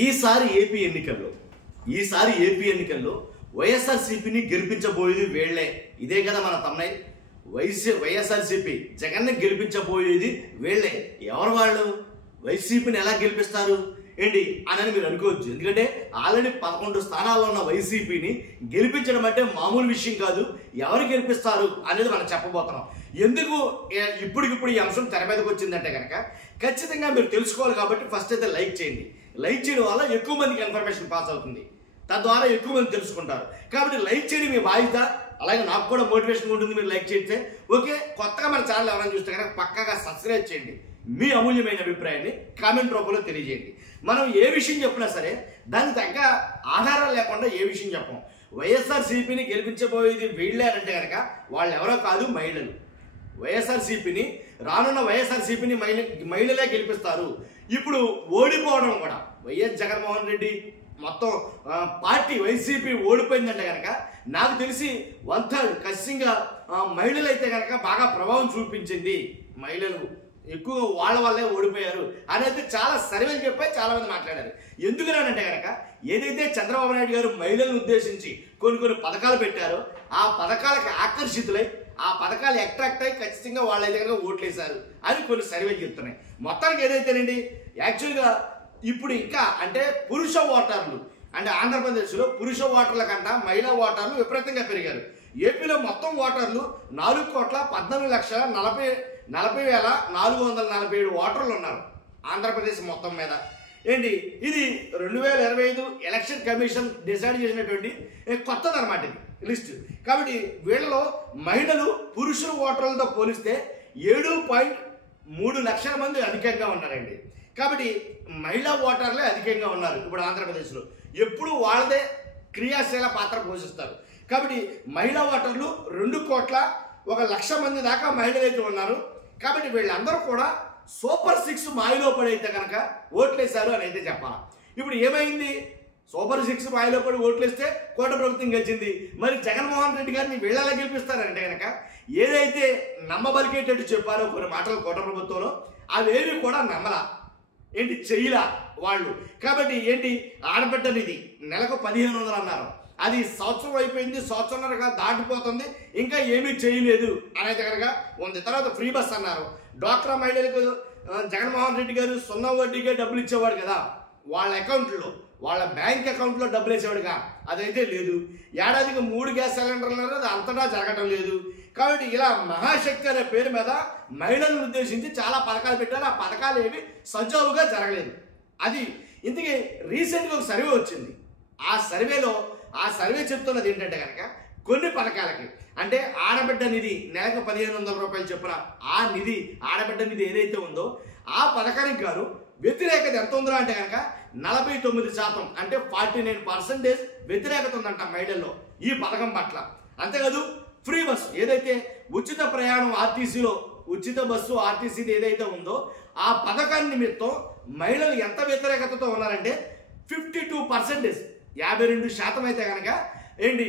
ఈసారి ఏపీ ఎన్నికల్లో వైఎస్ఆర్సీపీని గెలిపించబోయేది వీళ్లే. ఇదే కదా మన తమ్ముడు. వైఎస్ఆర్సీపీ జగన్ని గెలిపించబోయేది వీళ్లే. ఎవరు వాళ్ళు? వైసీపీని ఎలా గెలిపిస్తారు ఏంటి అని మీరు అనుకోవచ్చు. ఎందుకంటే ఆల్రెడీ 11 స్థానాల్లో ఉన్న వైసీపీని గెలిపించడం అంటే మామూలు విషయం కాదు. ఎవరు గెలిపిస్తారు అనేది మనం చెప్పబోతున్నాం. ఎందుకు ఇప్పటికిప్పుడు ఈ అంశం తెర మీదకి వచ్చిందంటే కనుక ఖచ్చితంగా మీరు తెలుసుకోవాలి. కాబట్టి ఫస్ట్ అయితే లైక్ చేయండి. లైక్ చేయడం వల్ల ఎక్కువ మందికి ఇన్ఫర్మేషన్ పాస్ అవుతుంది, తద్వారా ఎక్కువ మంది తెలుసుకుంటారు. కాబట్టి లైక్ చేయడం మీ బాధ్యత. అలాగే నాకు కూడా మోటివేషన్ ఉంటుంది మీరు లైక్ చేస్తే. ఓకే, కొత్తగా మన ఛానల్ ఎవరైనా చూస్తే కనుక పక్కాగా సబ్స్క్రైబ్ చేయండి. మీ అమూల్యమైన అభిప్రాయాన్ని కామెంట్ రూపంలో తెలియజేయండి. మనం ఏ విషయం చెప్పినా సరే దానికి తగ్గ ఆధారాలు లేకుండా ఏ విషయం చెప్పం. వైఎస్ఆర్సీపీని గెలిపించబోయేది వీళ్ళే అంటే కనుక వాళ్ళు ఎవరో కాదు, మహిళలు. రానున్న వైఎస్ఆర్సీపీని మహిళలే గెలిపిస్తారు. ఇప్పుడు ఓడిపోవడం కూడా వైఎస్ జగన్మోహన్ రెడ్డి మొత్తం పార్టీ వైసీపీ ఓడిపోయిందంటే కనుక నాకు తెలిసి 1/3 ఖచ్చితంగా మహిళలు అయితే కనుక బాగా ప్రభావం చూపించింది. మహిళలు ఎక్కువగా వాళ్ళ వల్లే ఓడిపోయారు అనేది చాలా సర్వేలు చెప్పాయి, చాలా మంది మాట్లాడారు. ఎందుకురానంటే కనుక ఏదైతే చంద్రబాబు నాయుడు గారు మహిళలను ఉద్దేశించి కొన్ని పథకాలు పెట్టారో ఆ పథకాలకు ఆకర్షితులై ఆ పథకాలు అట్రాక్ట్ అయ్యి ఖచ్చితంగా వాళ్ళైతే కనుక ఓట్లేశారు అని కొన్ని సర్వేలు చెప్తున్నాయి. మొత్తానికి ఏదైతేనండి యాక్చువల్గా ఇప్పుడు ఇంకా అంటే పురుష ఓటర్లు అంటే ఆంధ్రప్రదేశ్లో పురుష ఓటర్ల కంటే మహిళా ఓటర్లు విపరీతంగా పెరిగారు. ఏపీలో మొత్తం ఓటర్లు 4,14,40,447 ఓటర్లు ఉన్నారు ఆంధ్రప్రదేశ్ మొత్తం మీద. ఏంటి ఇది 2025 ఎలక్షన్ కమిషన్ డిసైడ్ చేసినటువంటి కొత్తదన్నమాట ఇది లిస్ట్. కాబట్టి వీళ్ళలో మహిళలు పురుషుల ఓటర్లతో పోలిస్తే 7.3 లక్షల మంది అధికంగా ఉన్నారండి. కాబట్టి మహిళా ఓటర్లే అధికంగా ఉన్నారు ఇప్పుడు ఆంధ్రప్రదేశ్లో. ఎప్పుడు వాళ్ళదే క్రియాశీల పాత్ర పోషిస్తారు. కాబట్టి మహిళా ఓటర్లు 2,01,00,000 మంది దాకా మహిళలు అయితే ఉన్నారు. కాబట్టి వీళ్ళందరూ కూడా సూపర్ 6 మాయలో పడైతే కనుక ఓట్లేశారు అని అయితే చెప్పాలి. ఇప్పుడు ఏమైంది? సూపర్ 6 మాయలో పడి ఓట్లేస్తే కోట ప్రభుత్వం గెలిచింది. మరి జగన్మోహన్ రెడ్డి గారిని వీళ్ళలా గెలిపిస్తారంటే కనుక ఏదైతే నమ్మబలికేటట్టు చెప్పారో కొన్ని మాటలు కోట ప్రభుత్వంలో అవేవి కూడా నమ్మలా, ఏంటి చెయ్యలా వాళ్ళు. కాబట్టి ఏంటి ఆడబిడ్డ నిధి నెలకు 1,500 అన్నారు. అది సంవత్సరం అయిపోయింది, సంవత్సరంన్నరగా దాటిపోతుంది, ఇంకా ఏమీ చేయలేదు అనేది కనుక ఉంది. తర్వాత ఫ్రీ బస్ అన్నారు. డ్వాక్రా మహిళలకు జగన్మోహన్ రెడ్డి గారు 0 వడ్డీకే డబ్బులు ఇచ్చేవాడు కదా, వాళ్ళ అకౌంట్లో వాళ్ళ బ్యాంక్ అకౌంట్లో డబ్బులు వేసేవాడుగా, అదైతే లేదు. ఏడాదికి 3 గ్యాస్ సిలిండర్లు అన్నారు, అది అంతటా జరగటం లేదు. కాబట్టి ఇలా మహాశక్తి అనే పేరు మీద మహిళలను ఉద్దేశించి చాలా పథకాలు పెట్టారు. ఆ పథకాలు ఏవి సజావుగా జరగలేదు. అది ఇంతకీ రీసెంట్గా ఒక సర్వే వచ్చింది. ఆ సర్వే చెప్తున్నది ఏంటంటే కనుక కొన్ని పథకాలకి అంటే ఆడబిడ్డ నిధి నెలకు 1,500 రూపాయలు చొప్పున ఆ నిధి ఆడబిడ్డ నిధి ఏదైతే ఉందో ఆ పథకానికి గాను వ్యతిరేకత ఎంత ఉందో అంటే కనుక 49% అంటే 49% వ్యతిరేకత ఉందంట మహిళల్లో ఈ పథకం పట్ల. అంతేకాదు ఫ్రీ బస్సు ఏదైతే ఉచిత ప్రయాణం ఆర్టీసీలో ఉచిత బస్సు ఆర్టీసీది ఏదైతే ఉందో ఆ పథకాన్ని నిమిత్తం మహిళలు ఎంత వ్యతిరేకతతో ఉన్నారంటే 52%, 52% అయితే కనుక ఏంటి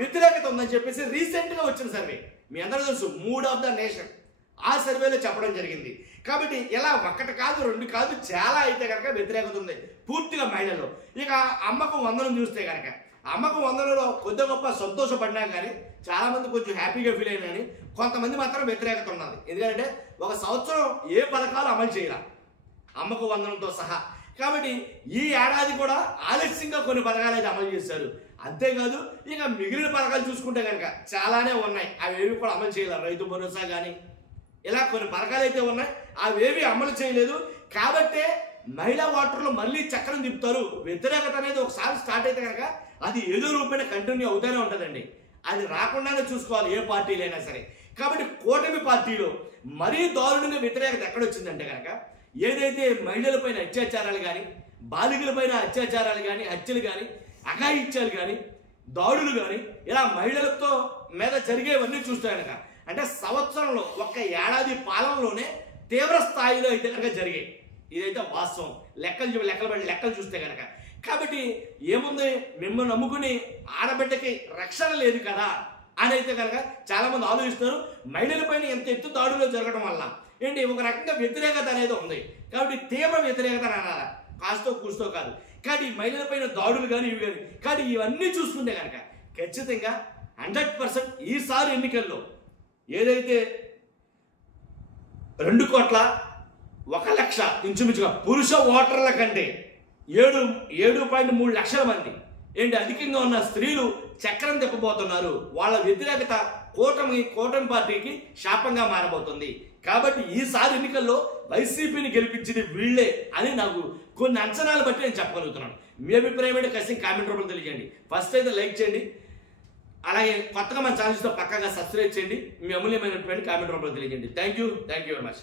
వ్యతిరేకత ఉందని చెప్పేసి రీసెంట్గా వచ్చిన సర్వే మీ అందరూ తెలుసు, మూడ్ ఆఫ్ ద నేషన్ ఆ సర్వేలో చెప్పడం జరిగింది. కాబట్టి ఇలా 1 కాదు 2 కాదు చాలా అయితే కనుక వ్యతిరేకత ఉంది పూర్తిగా మహిళల్లో. ఇక అమ్మకు వందనం చూస్తే కనుక అమ్మకు వందనంలో కొద్ది గొప్ప సంతోషపడినా కానీ చాలా మంది కొంచెం హ్యాపీగా ఫీల్ అయినా కానీ కొంతమంది మాత్రం వ్యతిరేకత ఉన్నది. ఎందుకంటే 1 సంవత్సరం ఏ పథకాలు అమలు చేయాలి అమ్మకు వందనంతో సహా. కాబట్టి ఈ ఏడాది కూడా ఆలస్యంగా కొన్ని పథకాలు అయితే అమలు చేశారు. అంతేకాదు ఇక మిగిలిన పథకాలు చూసుకుంటే కనుక చాలానే ఉన్నాయి, అవేవి కూడా అమలు చేయలేదు. రైతు భరోసా కానీ ఇలా కొన్ని పథకాలు అయితే ఉన్నాయి, అవేవి అమలు చేయలేదు. కాబట్టే మహిళా ఓటర్లు మళ్ళీ చక్రం తిప్పుతారు. వ్యతిరేకత అనేది ఒకసారి స్టార్ట్ అయితే కనుక అది ఏదో రూపేణ కంటిన్యూ అవుతూనే ఉంటుందండి. అది రాకుండానే చూసుకోవాలి ఏ పార్టీలైనా సరే. కాబట్టి కూటమి పార్టీలో మరీ దారుణంగా వ్యతిరేకత ఎక్కడొచ్చిందంటే కనుక ఏదైతే మహిళలపైన అత్యాచారాలు కానీ బాలికలపైన అత్యాచారాలు కానీ హత్యలు కానీ అఘాయిత్యాలు కానీ దాడులు కానీ ఇలా మహిళలతో మీద జరిగేవన్నీ చూస్తే కనుక అంటే సంవత్సరంలో 1 ఏడాది పాలనలోనే తీవ్ర స్థాయిలో అయితే కనుక జరిగాయి. ఇదైతే వాస్తవం. లెక్కలు చూస్తే కనుక. కాబట్టి ఏముంది, మిమ్మల్ని నమ్ముకుని ఆడబిడ్డకి రక్షణ లేదు కదా అని అయితే కనుక చాలా మంది ఆలోచిస్తారు. మహిళలపైన ఎంత ఎత్తు దాడులు జరగడం వల్ల ఏంటి ఒక రకంగా వ్యతిరేకత అనేది ఉంది. కాబట్టి తీవ్ర వ్యతిరేకత అనాలా. కాస్తో కూస్తో కాదు. కానీ మహిళల పైన దాడులు కానీ ఇవి కానీ కానీ ఇవన్నీ చూసుకుంటే కనుక ఖచ్చితంగా 100% ఈసారి ఎన్నికల్లో ఏదైతే 2,01,00,000 ఇంచుమించుగా పురుష ఓటర్ల కంటే 7.3 లక్షల మంది ఏంటి అధికంగా ఉన్న స్త్రీలు చక్రం తిప్పబోతున్నారు. వాళ్ళ వ్యతిరేకత కూటమి పార్టీకి శాపంగా మారబోతుంది. కాబట్టి ఈసారి ఎన్నికల్లో వైసీపీని గెలిపించింది వీళ్ళే అని నాకు కొన్ని అంచనాలు బట్టి నేను చెప్పగలుగుతున్నాను. మీ అభిప్రాయం ఏంటో ఖచ్చితంగా కామెంట్ రూపంలో తెలియజేయండి. ఫస్ట్ అయితే లైక్ చేయండి, అలాగే కొత్తగా మన ఛానల్స్తో పక్కాగా సబ్స్క్రైబ్ చేయండి. మీ అమూల్యమైనటువంటి కామెంట్ రూపంలో తెలియజేయండి. Thank you very much.